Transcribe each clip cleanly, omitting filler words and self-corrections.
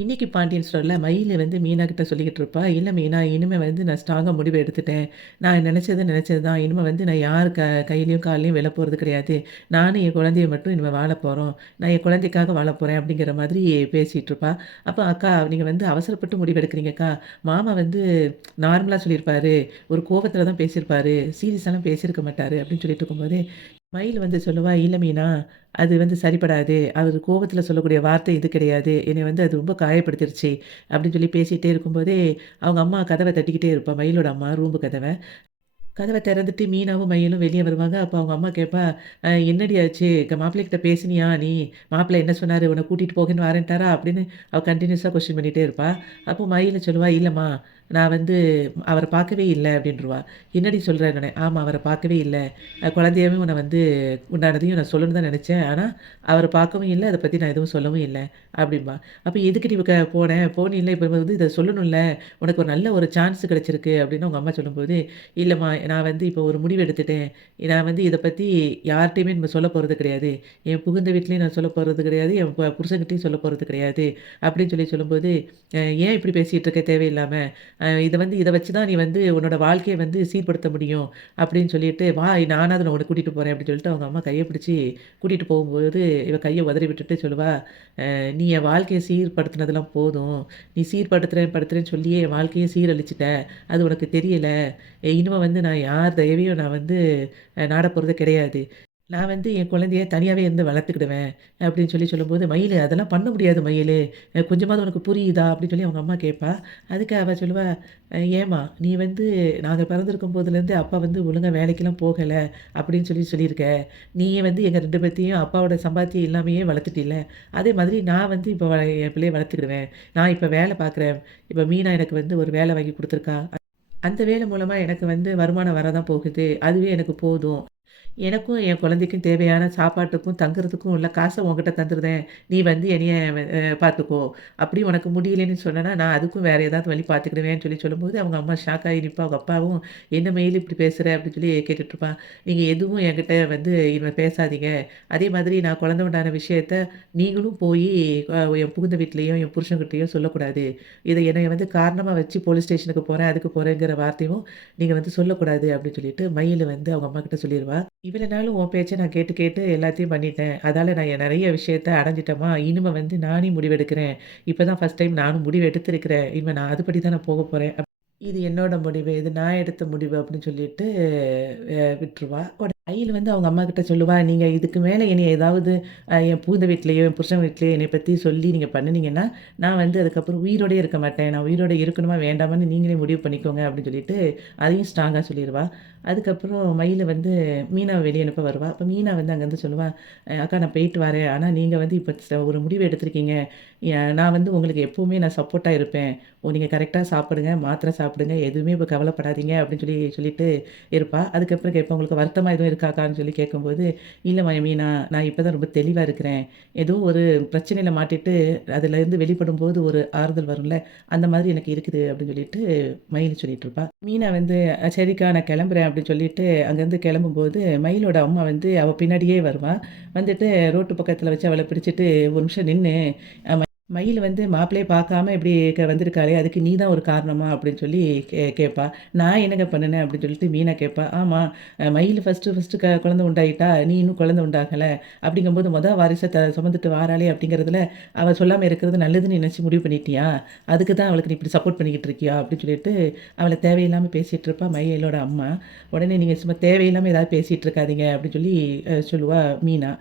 இன்னைக்கு பாண்டியன் ஸ்டோர்ல மயிலு வந்து மீனா கிட்ட சொல்லிக்கிட்டு இருப்பா, "இல்ல மீனா, இனிமே வந்து நான் ஸ்ட்ராங்கா முடிவு எடுத்துட்டேன். நான் நெனச்சது நெனச்சது தான். இனிமே வந்து நான் யார் கையிலயும் கால்லயும் விழ போறது கிடையாது. நானும் என் குழந்தைய மட்டும் இனிமே வாழப் போறோம். நான் என் குழந்தைக்காக வாழப் போறேன்." அப்படிங்கிற மாதிரி பேசிட்டு இருப்பா. அப்ப "அக்கா, நீங்க வந்து அவசரப்பட்டு முடிவு எடுக்கிறீங்கக்கா. மாமா வந்து நார்மலா சொல்லியிருப்பாரு. ஒரு கோவத்துல தான் பேசியிருப்பாரு. சீரியஸாலாம் பேசியிருக்க மாட்டாரு." அப்படின்னு சொல்லிட்டு இருக்கும்போதே, மயில் வந்து சொல்லுவா, "இல்ல மீனா, அது வந்து சரிப்படாது. அவரு கோவத்துல சொல்லக்கூடிய வார்த்தை இது கிடையாது. என்னைய வந்து அது ரொம்ப காயப்படுத்திருச்சு." அப்படின்னு சொல்லி பேசிட்டே இருக்கும்போதே, அவங்க அம்மா கதவ தட்டிக்கிட்டே இருப்பா. மயிலோட அம்மா ரூம்பு கதவ. கதவ திறந்துட்டு மீனாவும், மயிலும் வெளிய வருவாங்க. அப்ப அவங்க அம்மா கேட்பா, என்னடி ஆச்சு? மாப்பிள்ளை கிட்ட பேசினியா நீ? மாப்பிள்ளை என்ன சொன்னாரு? உன்ன கூட்டிட்டு போகன்னு வாரேன்ட்டாரா?" அப்படின்னு அவ கன்டினியூஸா கொஸ்டின் பண்ணிட்டே இருப்பா. அப்போ மயிலு சொல்லுவா, "இல்லம்மா, நான் வந்து அவர பார்க்கவே இல்ல." அப்படின்ருவா. "என்னடி சொல்றேன்னோனே." "ஆமா, அவர பார்க்கவே இல்ல. குழந்தையாவே உன்ன வந்து உண்டானதையும் நான் சொல்லணும்னு தான் நெனச்சேன். ஆனா, அவர பார்க்கவும் இல்ல. அத பத்தி நான் எதுவும் சொல்லவும் இல்ல." அப்படிம்பா. "அப்ப எதுக்குடி போன? போனீல்ல, இப்ப வந்து இத சொல்லணும்ல. உனக்கு ஒரு நல்ல ஒரு சான்ஸ் கிடைச்சிருக்கு." அப்படின்னு அவங்க அம்மா சொல்லும்போது, "இல்லம்மா, நான் வந்து இப்போ ஒரு முடிவு எடுத்துட்டேன். நான் வந்து இத பத்தி யார்ட்டயுமே நம்ம சொல்லப் போறது கிடையாது. என் புகுந்த வீட்லயும் நான் சொல்லப் போறது கிடையாது. என் புருஷன்கிட்டயும் சொல்லப் போறது கிடையாது." அப்படின்னு சொல்லும்போது, ஏன் இப்படி பேசிட்டு இருக்க தேவையில்லாம? இத வச்சு தான் நீ வந்து உன்னோட வாழ்க்கைய வந்து சீர்படுத்த முடியும்." அப்படின்னு சொல்லிட்டு, "வா, நானாவது உன்ன கூட்டிட்டு போறேன்." அப்படின்னு சொல்லிட்டு அவங்க அம்மா கைய பிடிச்சு கூட்டிட்டு போகும்போது, இவ கைய உதறி விட்டுட்டு சொல்லுவா, "நீ என் வாழ்க்கைய சீர்படுத்துனதெல்லாம் போதும். நீ சீர்படுத்துறேன் படுத்துறேன்னு சொல்லியே என் வாழ்க்கையே சீரழிச்சுட்ட. அது உனக்கு தெரியல. இனிமே வந்து நான் யார் தயவையும் நான் வந்து நாடப் போறது கிடையாது. நான் வந்து என் குழந்தைய தனியாவே இருந்து வளர்த்துக்கிடுவேன்." அப்படின்னு சொல்லும்போது, "மயிலு, அதெல்லாம் பண்ண முடியாது மயிலு. கொஞ்சமாவது உனக்கு புரியுதா?" அப்படின்னு சொல்லி அவங்க அம்மா கேட்பா. அதுக்கு அவ சொல்லுவா, ஏம்மா, நீ வந்து நாங்க பிறந்திருக்கும் போதுலேருந்து அப்பா வந்து ஒழுங்கா வேலைக்கெல்லாம் போகல." அப்படின்னு சொல்லியிருக்க. நீயே வந்து எங்க 2 பேத்தையும் அப்பாவோட சம்பாத்தியம் இல்லாமயே வளர்த்துட்டீல்ல. அதே மாதிரி நான் வந்து இப்ப என் பிள்ளைய வளர்த்துக்கிடுவேன். நான் இப்ப வேலை பார்க்குறேன். இப்ப மீனா எனக்கு வந்து ஒரு வேலை வாங்கி குடுத்துருக்கா. அந்த வேலை மூலமா எனக்கு வந்து வருமானம் வரதான் போகுது. அதுவே எனக்கு போதும். எனக்கும் என் குழந்தைக்கும் தேவையான சாப்பாட்டுக்கும், தங்குறதுக்கும் உள்ள காச உன்கிட்ட தந்துருதேன். நீ வந்து என்னைய பார்த்துக்கோ. அப்படி உனக்கு முடியலைன்னு சொன்னேன்னா, நான் அதுக்கும் வேற ஏதாவது வழி பார்த்துக்கிடுவேன்னு சொல்லும்போது, அவங்க அம்மா ஷாக் ஆகி நிப்பா. அவங்க அப்பாவும், "என்ன மயில் இப்படி பேசுற?" அப்படின்னு சொல்லி கேட்டுட்டுருப்பான். "நீங்க எதுவும் என்கிட்ட வந்து இனிமே பேசாதீங்க. அதே மாதிரி நான் குழந்தை உண்டான விஷயத்த நீங்களும் போயி என் புகுந்த வீட்லயும், என் புருஷன்கிட்டயும் சொல்லக்கூடாது. இத என்னைய வந்து காரணமா வச்சு போலீஸ் ஸ்டேஷனுக்கு போறேன், அதுக்கு போறேங்கிற வார்த்தையும் நீங்க வந்து சொல்லக்கூடாது." அப்படின்னு சொல்லிட்டு மயில் வந்து அவங்க அம்மாகிட்ட சொல்லிருவா. "இவ்வளோ நாளும் உன் பேச்ச நான் கேட்டு, கேட்டு எல்லாத்தையும் பண்ணிட்டேன். அதால நான் நெறைய விஷயத்த அடைஞ்சுட்டேம்மா. இனிமே வந்து நானே முடிவெடுக்கிறேன். இப்ப தான் ஃபர்ஸ்ட் டைம் நானும் முடிவு எடுத்திருக்கிறேன். இனிமே நான் அதுபடி தான் நான் போகப் போறேன். இது என்னோட முடிவு. இது நான் எடுத்த முடிவு." அப்படின்னு சொல்லிட்டு விட்டுருவா. மயில் வந்து அவங்க அம்மாகிட்ட சொல்லுவா, "நீங்க இதுக்கு மேல என்னைய ஏதாவது என் புகுந்த வீட்லயோ, என் புருஷன் வீட்லயோ என்னைய பத்தி சொல்லி நீங்க பண்ணுனீங்கன்னா, நான் வந்து அதுக்கப்புறம் உயிரோடயே இருக்க மாட்டேன். நான் உயிரோட இருக்கணுமா, வேண்டாமான்னு நீங்களே முடிவு பண்ணிக்கோங்க." அப்படின்னு சொல்லிட்டு அதையும் ஸ்ட்ராங்கா சொல்லிருவா. அதுக்கப்புறம் மயிலு வந்து மீனாவ வெளிய அனுப்ப வருவா. அப்ப மீனா வந்து அங்கருந்து சொல்லுவா, "அக்கா, நான் போயிட்டு வரேன். ஆனா நீங்க வந்து இப்ப ஒரு முடிவு எடுத்திருக்கீங்க. நான் வந்து உங்களுக்கு எப்பவுமே நான் சப்போர்ட்டா இருப்பேன். நீங்க கரெக்ட்டா சாப்பிடுங்க, மாத்திரை சாப்பிடுங்க. எதுவுமே இப்ப கவலைப்படாதீங்க." அப்படின்னு சொல்லிட்டு இருப்பா. அதுக்கப்புறம் கேட்பேன், "உங்களுக்கு வருத்தமா எதுவும் இருக்காக்கான்னு?" சொல்லி கேட்கும்போது, "இல்லம்மா மீனா, நான் இப்ப தான் ரொம்ப தெளிவா இருக்கிறேன். ஏதோ ஒரு பிரச்சனையில மாட்டிட்டு அதுலேருந்து வெளிப்படும்போது ஒரு ஆறுதல் வரும்ல, அந்த மாதிரி எனக்கு இருக்குது." அப்படின்னு சொல்லிட்டு மயில் சொல்லிட்டுருப்பா. மீனா வந்து, சரிக்கா, நான் கிளம்புறேன்." அப்படின்னு சொல்லிட்டு அங்கேருந்து கிளம்பும்போது, மயிலோட அம்மா வந்து அவ பின்னாடியே வருவா. வந்துட்டு ரோட்டு பக்கத்தில வச்சு அவள பிடிச்சிட்டு, "ஒரு நிமிஷம் நின்னு. மயில் வந்து மாப்பிள்ளைய பார்க்காம இப்படி வந்திருக்காளே, அதுக்கு நீ தான் ஒரு காரணமா?" அப்படின்னு சொல்லி கேட்பா. "நான் என்னங்க பண்ணுனேன்?" அப்படின்னு சொல்லிட்டு மீனா கேட்பா. "ஆமா, மயில் ஃபர்ஸ்ட்டு குழந்தை உண்டாயிட்டா. நீ இன்னும் குழந்தை உண்டாகல. அப்படிங்கும்போது வாரிச சுமந்துட்டு வாராளே அப்படிங்கிறதுல, அவ சொல்லாம இருக்கிறது நல்லதுன்னு நினைச்சு முடிவு பண்ணிட்டியா? அதுக்கு தான் அவளுக்கு நீ இப்படி சப்போர்ட் பண்ணிக்கிட்டு இருக்கியா?" அப்படின்னு சொல்லிட்டு அவள தேவையில்லாம பேசிட்டு இருப்பா மயிலோட அம்மா. உடனே, "நீங்க சும்மா தேவையில்லாம ஏதாவது பேசிட்டு இருக்காதீங்க." அப்படின்னு சொல்லி சொல்லுவா மீனா.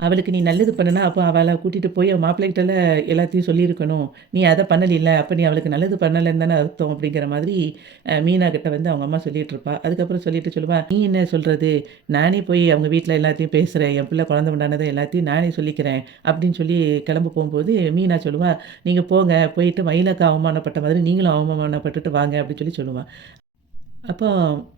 "அவளுக்கு நீ நல்லது பண்ணுனா, அப்ப அவள கூட்டிட்டு போய் அவ மாப்பிள்ளைகிட்டல எல்லாத்தையும் சொல்லியிருக்கணும். நீ அத பண்ணலில்ல. அப்ப நீ அவளுக்கு நல்லது பண்ணலன்னு தானே அர்த்தம்." அப்படிங்கிற மாதிரி மீனா கிட்ட வந்து அவங்க அம்மா சொல்லிட்டு இருப்பா. அதுக்கப்புறம் சொல்லிட்டு சொல்லுவா, "நீ என்ன சொல்றது? நானே போய் அவங்க வீட்ல எல்லாத்தையும் பேசுறேன். என் பிள்ளை குழந்தை உண்டானத எல்லாத்தையும் நானே சொல்லிக்கிறேன்." அப்படின்னு சொல்லி கிளம்ப போம்போது மீனா சொல்லுவா, "நீங்க போங்க. போயிட்டு மயிலக்கா அவமானப்பட்ட மாதிரி நீங்களும் அவமானப்பட்டுட்டு வாங்க." அப்படின்னு சொல்லுவா. அப்போ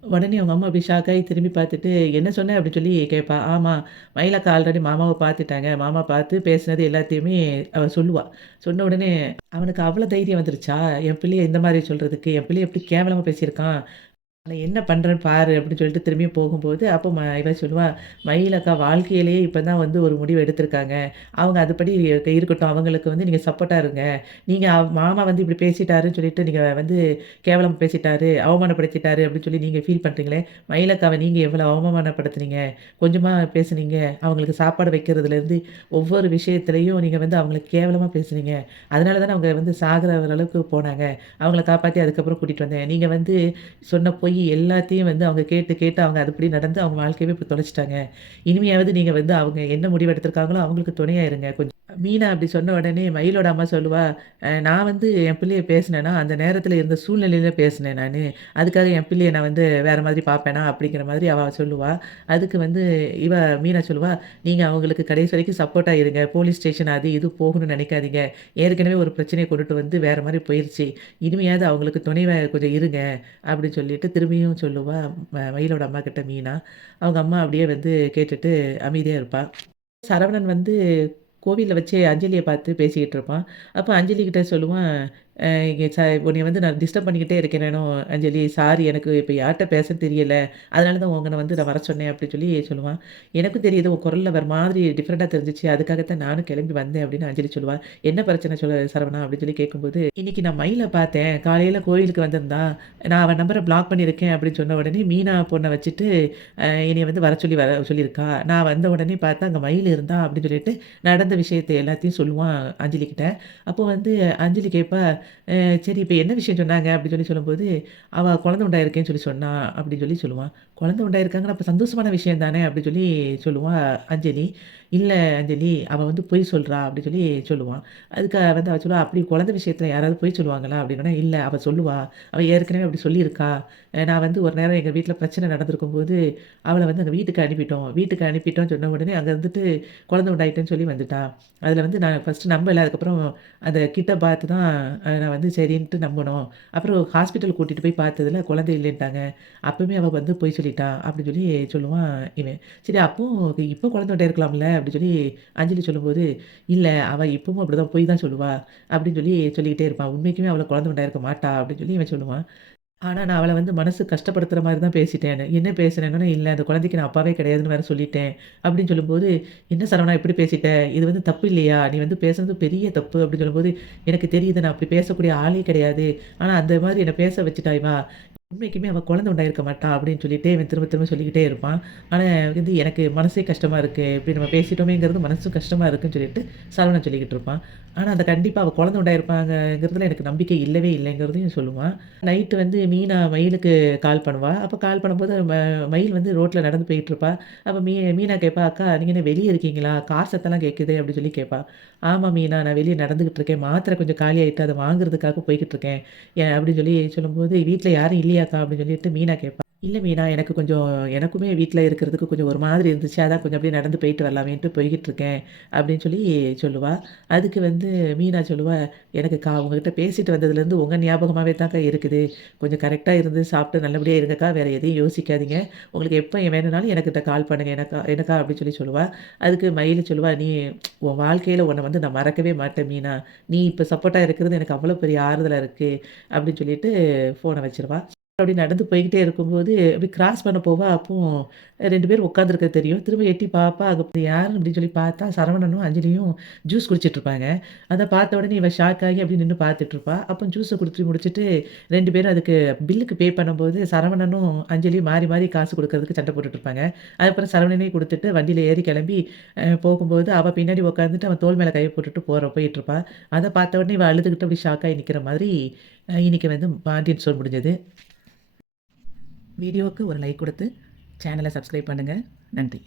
உடனே அவங்க அம்மா அப்படியே ஷாக் ஆகி திரும்பி பார்த்துட்டு, "என்ன சொன்ன?" அப்படின்னு சொல்லி கேட்பா. ஆமா, மயிலக்கா ஆல்ரெடி மாமாவ பார்த்துட்டாங்க. மாமா பார்த்து பேசினது எல்லாத்தையுமே அவ சொல்லுவா. சொன்ன உடனே அவனுக்கு அவ்வளோ தைரியம் வந்துருச்சா? என் பிள்ளைய இந்த மாரி சொல்றதுக்கு, என் பிள்ளைய எப்படி கேவலமா பேசியிருக்கான். நான் என்ன பண்றேன்னு பாரு அப்படின்னு சொல்லிட்டு திரும்பியும் போகும்போது, அப்போ இவ சொல்லுவா, "மயில் அக்கா வாழ்க்கையிலேயே இப்ப தான் வந்து ஒரு முடிவு எடுத்திருக்காங்க. அவங்க அதுபடி இருக்கட்டும். அவங்களுக்கு வந்து நீங்க சப்போர்ட்டா இருங்க. நீங்க மாமா வந்து இப்படி பேசிட்டாருன்னு சொல்லிட்டு நீங்க வந்து கேவலமா பேசிட்டாரு, அவமானப்படுத்திட்டாரு அப்படின்னு சொல்லி நீங்க ஃபீல் பண்றீங்களே, மயில் அக்காவ நீங்க எவ்வளோ அவமானப்படுத்துனீங்க? கொஞ்சமா பேசுனீங்க. அவங்களுக்கு சாப்பாடு வைக்கிறதுலேருந்து ஒவ்வொரு விஷயத்திலயும் நீங்க வந்து அவங்கள கேவலமா பேசுனீங்க. அதனால தானே அவங்க வந்து சாகுற அளவுக்கு போனாங்க. அவங்கள காப்பாத்தி அதுக்கப்புறம் கூட்டிட்டு வந்தேன். நீங்க வந்து சொன்ன பொய் எல்லாத்தையும் வந்து அவங்க கேட்டு, கேட்டு அவங்க அதுபடி நடந்து அவங்க வாழ்க்கையவே இப்ப தொலைச்சுட்டாங்க. இனிமையாவது நீங்க வந்து அவங்க என்ன முடிவு எடுத்திருக்காங்களோ, அவங்களுக்கு துணையா இருங்க. கொஞ்சம் மீனா அப்படி சொன்ன உடனே மயிலோட அம்மா சொல்லுவா, நான் வந்து என் பிள்ளைய பேசினேன்னா, அந்த நேரத்தில இருந்த சூழ்நிலையில பேசினேன் நானு. அதுக்காக என் பிள்ளைய நான் வந்து வேற மாதிரி பார்ப்பேனா?" அப்படிங்கிற மாதிரி அவ சொல்லுவா. அதுக்கு வந்து இவ மீனா சொல்லுவா, "நீங்க அவங்களுக்கு கடைசி வரைக்கும் சப்போர்ட்டா இருங்க. போலீஸ் ஸ்டேஷன் அது இது போகணும்னு நினைக்காதீங்க. ஏற்கனவே ஒரு பிரச்சனைய கொண்டுட்டு வந்து வேற மாரி போயிருச்சு. இனிமையாவது அவங்களுக்கு துணைவா கொஞ்சம் இருங்க." அப்படின்னு சொல்லிட்டு திரும்பியும் சொல்லுவா, மயிலோட அம்மாகிட்ட மீனா. அவங்க அம்மா அப்படியே வந்து கேட்டுட்டு அமைதியா இருப்பா. சரவணன் வந்து கோவில்ல வச்சு அஞ்சலிய பார்த்து பேசிக்கிட்டு இருப்பான். அப்ப அஞ்சலி கிட்ட சொல்லுவான், இங்க உன்னைய வந்து நான் டிஸ்டர்ப் பண்ணிக்கிட்டே இருக்கிறேனோ அஞ்சலி, சாரி எனக்கு இப்ப யார்ட்ட பேசன்னு தெரியல. அதனால தான் உங்கள வந்து நான் வர சொன்னேன் அப்படின்னு சொல்லி சொல்லுவான். எனக்கும் தெரியுது உன் குரல்ல வேற மாதிரி டிஃபரெண்ட்டா தெரிஞ்சுச்சு. அதுக்காகத்தான் நானும் கிளம்பி வந்தேன் அப்படின்னு அஞ்சலி சொல்லுவா. என்ன பிரச்சனை சொல்லு சரவணா அப்படின்னு சொல்லி கேட்கும்போது, இன்னைக்கு நான் மயில பார்த்தேன். காலையில கோயிலுக்கு வந்திருந்தா. நான் அவ நம்பர பிளாக் பண்ணியிருக்கேன் அப்படின்னு சொன்ன உடனே மீனா பொண்ண வச்சுட்டு என்னைய வந்து வர சொல்லியிருக்கா. நான் வந்த உடனே பார்த்தா அங்க மயில் இருந்தா அப்படின்னு சொல்லிட்டு, நடந்த விஷயத்த எல்லாத்தையும் சொல்லுவான் அஞ்சலி கிட்ட. அப்போ வந்து அஞ்சலி கேட்பா, சரி இப்ப என்ன விஷயம் சொன்னாங்க?" அப்படின்னு சொல்லி சொல்லும்போது, "அவ குழந்தை உண்டாயிருக்கேன்னு சொல்லி சொன்னா" அப்படின்னு சொல்லி சொல்லுவான். "குழந்தை உண்டாயிருக்காங்கன்னா அப்ப சந்தோஷமான விஷயம் தானே?" அப்படின்னு சொல்லி சொல்லுவா அஞ்சலி. "இல்ல அஞ்சலி, அவ வந்து பொய் சொல்றா" அப்படின்னு சொல்லி சொல்லுவான். அதுக்கு வந்து அவ சொல்லுவா, "அப்படி குழந்தை விஷயத்துல யாராவது பொய் சொல்லுவாங்களா?" அப்படின்னோனே, "இல்ல அவ சொல்லுவா. அவ ஏற்கனவே அப்படி சொல்லியிருக்கா. நான் வந்து ஒரு நேரம் எங்க வீட்ல பிரச்சனை நடந்திருக்கும்போது, அவள வந்து அங்க வீட்டுக்கு அனுப்பிட்டோம். வீட்டுக்கு அனுப்பிட்டோம்னு சொன்ன உடனே அங்க இருந்துட்டு குழந்தை உண்டாயிட்டுன்னு சொல்லி வந்துட்டா. அதுல வந்து நான் ஃபர்ஸ்ட்டு நம்பல. அதுக்கப்புறம் அத கிட்ட பார்த்து தான் நான் வந்து சரின்ட்டு நம்புனோம். அப்புறம் ஹாஸ்பிட்டல் கூட்டிட்டு போய் பார்த்ததுல குழந்தை இல்லன்ட்டாங்க. அப்பவுமே அவ வந்து பொய் சொல்லிட்டா." அப்படின்னு சொல்லி சொல்லுவான் இவன். சரி அப்போ இப்போ குழந்தை உண்டாயிருக்கலாம்ல அப்படின்னு சொல்லி அஞ்சலி சொல்லும்போது, "இல்ல அவ இப்பவும் அப்படிதான் பொய் தான் சொல்லுவா." அப்படின்னு சொல்லி சொல்லிக்கிட்டே இருப்பான். "உண்மைக்குமே அவளுக்கு குழந்தை உண்டாயிருக்க மாட்டா." அப்படின்னு சொல்லி இவன் சொல்லுவான். ஆனா, நான் அவள வந்து மனசு கஷ்டப்படுத்துற மாரி தான் பேசிட்டேன்னு. என்ன பேசினேன்னோனே, "இல்ல அந்த குழந்தைக்கு நான் அப்பாவே கிடையாதுன்னு வேற சொல்லிட்டேன்." அப்படின்னு சொல்லும்போது, "என்ன சரவணா இப்படி பேசிட்ட? இது வந்து தப்பு இல்லையா? நீ வந்து பேசுனது பெரிய தப்பு." அப்படின்னு சொல்லும்போது, "எனக்கு தெரியுது நான் அப்படி பேசக்கூடிய ஆளே கிடையாது. ஆனா அந்த மாரி என்ன பேச வச்சுட்டா இவ. உண்மைக்குமே அவ குழந்தை உண்டாயிருக்க மாட்டா." அப்படின்னு சொல்லிட்டே இவன் திரும்ப திரும்ப சொல்லிக்கிட்டே இருப்பான். ஆனா வந்து எனக்கு மனசே கஷ்டமா இருக்கு. இப்படி நம்ம பேசிட்டோமேங்கிறது மனசும் கஷ்டமா இருக்குன்னு சொல்லிட்டு சரவணன் சொல்லிக்கிட்டு இருப்பான். ஆனா, அந்த கண்டிப்பா அவ குழந்தை உண்டாயிருப்பாங்கங்கிறதுல எனக்கு நம்பிக்கை இல்லவே இல்லைங்கிறதையும் சொல்லுவான். நைட்டு வந்து மீனா மயிலுக்கு கால் பண்ணுவா. அப்ப கால் பண்ணும்போது மயில் வந்து ரோட்ல நடந்து போயிட்டுருப்பா. அப்ப மீனா கேட்பா, "அக்கா நீங்க என்ன வெளிய இருக்கீங்களா? கார் சத்தம்லாம் கேட்குதே!" அப்படின்னு சொல்லி கேட்பா. "ஆமா மீனா, நான் வெளிய நடந்துகிட்டு இருக்கேன். மாத்திரை கொஞ்சம் காலியாயிட்டு அத வாங்குறதுக்காக போய்க்கிட்டு இருக்கேன்." அப்படின்னு சொல்லி சொல்லும்போது, "வீட்ல யாரும் இல்லையாக்கா?" அப்படின்னு சொல்லிட்டு மீனா கேட்பா. "இல்ல மீனா, எனக்கு கொஞ்சம் எனக்குமே வீட்ல இருக்கிறதுக்கு கொஞ்சம் ஒரு மாதிரி இருந்துச்சு. அதான் கொஞ்சம் அப்படியே நடந்து போயிட்டு வரலாமேன்ட்டு போய்க்கிட்டு இருக்கேன்." அப்படின்னு சொல்லி சொல்லுவா. அதுக்கு வந்து மீனா சொல்லுவா, "எனக்குக்கா உங்ககிட்ட பேசிட்டு வந்ததுலேருந்து உங்க ஞாபகமாவே தான்க்கா இருக்குது. கொஞ்சம் கரெக்ட்டா இருந்து சாப்பிட்டு நல்லபடியா இருங்கக்கா. வேற எதையும் யோசிக்காதீங்க. உங்களுக்கு எப்ப வேணும்னாலும் எனக்கிட்ட கால் பண்ணுங்க எனக்கா எனக்கா" அப்படின்னு சொல்லி சொல்லுவா. அதுக்கு மயிலு சொல்லுவா, "நீ உன் வாழ்க்கையில உன்ன வந்து நான் மறக்கவே மாட்டேன் மீனா. நீ இப்ப சப்போர்ட்டா இருக்கிறது எனக்கு அவ்வளோ பெரிய ஆறுதலா இருக்கு." அப்படின்னு சொல்லிட்டு ஃபோன வச்சுருவா. அப்படி நடந்து போய்க்கிட்டே இருக்கும்போது, அப்படி கிராஸ் பண்ண போவா. அப்போ 2 பேரும் உட்காந்துருக்கது தெரியும். திரும்ப எட்டி பாப்பா. அங்க யாருன்னு அப்படின்னு சொல்லி பார்த்தா, சரவணனும், அஞ்சலியும் ஜூஸ் குடிச்சிட்டு இருப்பாங்க. அத பார்த்த உடனே இவ ஷாக் ஆகி அப்படியே நின்னு பார்த்துட்டு இருப்பா. அப்போ ஜூஸ குடிச்சு முடிச்சுட்டு 2 பேரும் அதுக்கு பில்லுக்கு பே பண்ணும்போது, சரவணனும், அஞ்சலியும் மாறி மாறி காசு குடுக்கறதுக்கு சண்டை போட்டுட்டு இருப்பாங்க. அதுக்கப்புறம் சரவணனே குடுத்துட்டு வண்டியில ஏறி கிளம்பி போகும்போது, அவ பின்னாடி உட்காந்துட்டு அவன் தோள் மேல கைய போட்டுட்டு போயிட்டுருப்பா. அத பார்த்த உடனே இவ அழுதுகிட்டு அப்படி ஷாக் ஆகி நிக்கிற மாதிரி இன்னைக்கு வந்து பாண்டியன் ஸ்டோர் முடிஞ்சது. வீடியோவுக்கு ஒரு லைக் குடுத்து, சேனல சப்ஸ்கிரைப் பண்ணுங்க. நன்றி.